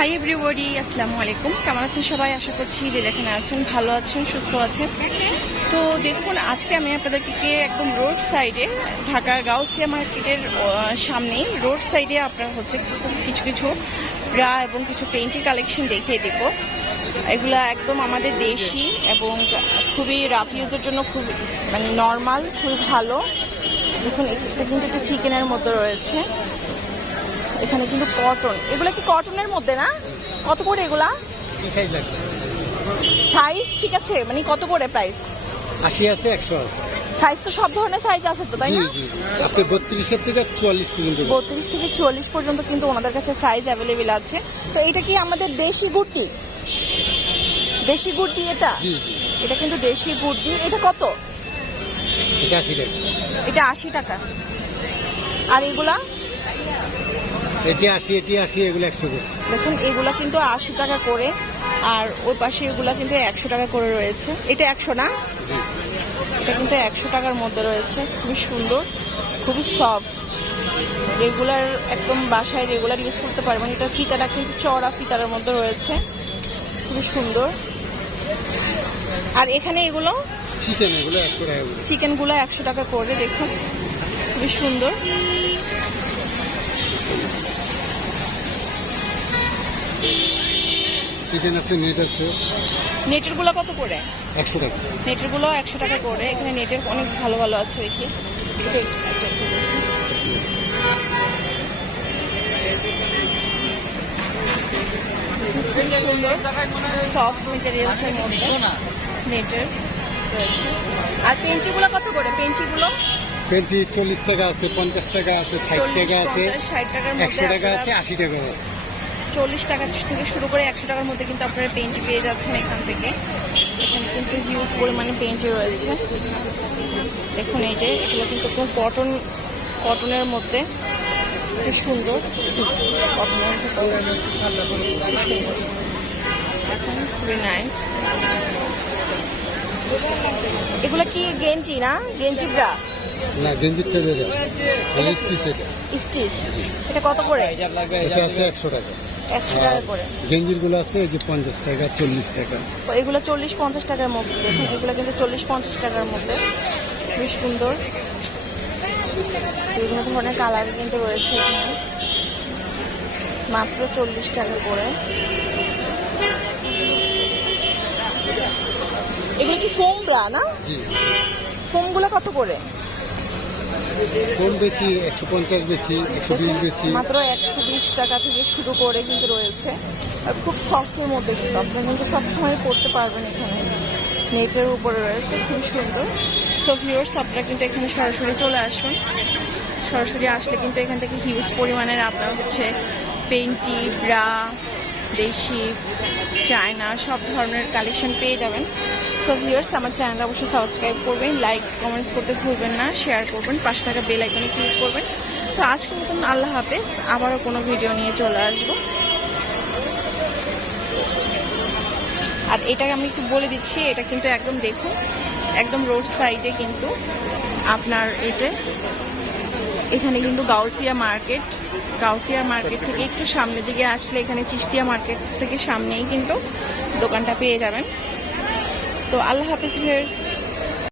Hi everybody, আসসালামু আলাইকুম। কেমন আছেন সবাই? আশা করছি যে যেখানে আছেন ভালো আছেন, সুস্থ আছেন। তো দেখুন, আজকে আমি আপনাদেরকে একদম রোড সাইডে, ঢাকা গাউসিয়া মার্কেটের সামনেই রোড সাইডে আপনার হচ্ছে কিছু কিছু ব্রা এবং কিছু পেইন্টের কালেকশন দেখিয়ে দেব। এগুলা একদম আমাদের দেশি এবং খুবই রাফ ইউজের জন্য খুব মানে নর্মাল, খুবই ভালো। দেখুন, এটা কিন্তু একটু চিকেনের মধ্যে রয়েছে। এখানে কিন্তু কটন, এগুলা কি কটনের মধ্যে না? কত করে এগুলা সাইজ? ঠিক আছে, মানে কত করে প্রাইস? 80 আছে, 100 আছে। সাইজ তো সব ধরনের সাইজ আছে তো, তাই না? জি জি, আপনি 32 থেকে 44 পর্যন্ত। 32 থেকে 44 পর্যন্ত কিন্তু ওনাদের কাছে সাইজ অ্যাভেলেবেল আছে। তো এটা কি আমাদের দেশি গুটি? দেশি গুটি এটা? জি জি, এটা কিন্তু দেশি গুটি। এটা কত? এটা 80 টাকা। এটা 80 টাকা। আর এগুলা? এটি 80, এটি 80, এগুলো 100 করে। দেখুন, এগুলা কিন্তু 80 টাকা করে, আর ওই পাশে এগুলা কিন্তু 100 টাকা করে রয়েছে। এটা 100 না? জি, এটা কিন্তু 100 টাকার মধ্যে রয়েছে। খুবই সুন্দর, খুবই সফট, রেগুলার একদম বাসায় রেগুলার ইউজ করতে পারবেন। এটা ফিতাটা কিন্তু চড়া ফিতার মধ্যে রয়েছে, খুবই সুন্দর। আর এখানে এগুলো চিকেন, এগুলো 100 টাকা করে। চিকেনগুলো 100 টাকা করে। দেখুন, খুবই সুন্দর। চিকেন আছে, নেট আছে। নেটের গুলো কত করে? 100 টাকা। নেটের গুলো 100 টাকা করে। এখানে নেটের অনেক ভালো ভালো আছে, দেখি। এটা একটু দেখি। খুব সুন্দর সফট মেটেরিয়ালসের মধ্যে নেটের রয়েছে। আর পেন্টিগুলো কত করে? পেন্টিগুলো পেন্টি 40 টাকা আছে, 50 টাকা আছে, 60 টাকা আছে, 60 টাকার 100 টাকা মধ্যে, আছে, 80 টাকা আছে। 40 টাকা থেকে শুরু করে 100 টাকার মধ্যে কিন্তু আপনারা পেন্টি পেয়ে যাচ্ছেন এখান থেকে। এখানে কিন্তু হিউজ পরিমাণে পেন্টি রয়েছে। দেখুন, এই যে এগুলো কিন্তু খুব কটনের মধ্যে, খুব সুন্দর। কটনের খুবই নাইস। এগুলো কি গেঞ্জি না? গেঞ্জি ব্রা না, গেঞ্জিরটা বেড়ে স্টিচ। এটা স্টিচ। এটা কত করে? এটা আছে 100 টাকা। 100 টাকা করে। গেঞ্জির গুলো আছে এই যে 50 টাকা, 40 টাকা। এগুলো 40-50 টাকার মধ্যে। দেখুন, এগুলো কিন্তু 40-50 টাকার মধ্যে, খুবই সুন্দর। বিভিন্ন ধরনের কালার কিন্তু রয়েছে এখানে, মাত্র 40 টাকা করে। এগুলো কি ফোম ব্রা না? জি। ফোমগুলো কত করে? ফোন বেচি 150 বেচি, 120 বেচি। মাত্র 120 টাকা থেকে শুরু করে কিন্তু রয়েছে। আর খুব সফটের মধ্যে কিন্তু আপনারা কিন্তু সবসময় পড়তে পারবেন। এখানে নেটের উপরে রয়েছে, খুব সুন্দর। সো ভিউয়ার্স, আপনারা কিন্তু এখানে সরাসরি চলে আসুন। সরাসরি আসলে কিন্তু এখান থেকে হিউজ পরিমাণের আপনার হচ্ছে পেন্টি, ব্রা, দেশি, চায়না সব ধরনের কালেকশন পেয়ে যাবেন। সো ভিউয়ার্স, আমার চ্যানেল অবশ্যই সাবস্ক্রাইব করবেন, লাইক কমেন্টস করতে ভুলবেন না, শেয়ার করবেন, পাশে থাকা বেল আইকনে ক্লিক করবেন। তো আজকের মতন আল্লাহ হাফেজ, আবারও কোনো ভিডিও নিয়ে চলে আসবো। আর এটা আমি একটু বলে দিচ্ছি, এটা কিন্তু একদম দেখুন, একদম রোড সাইডে কিন্তু আপনার এই যে এখানে কিন্তু গাউসিয়া মার্কেট থেকে একটু সামনের দিকে আসলে এখানে চিস্তিয়া মার্কেট থেকে সামনেই কিন্তু দোকানটা পেয়ে যাবেন। তো আল্লাহ হাফেজ ভিউয়ার্স।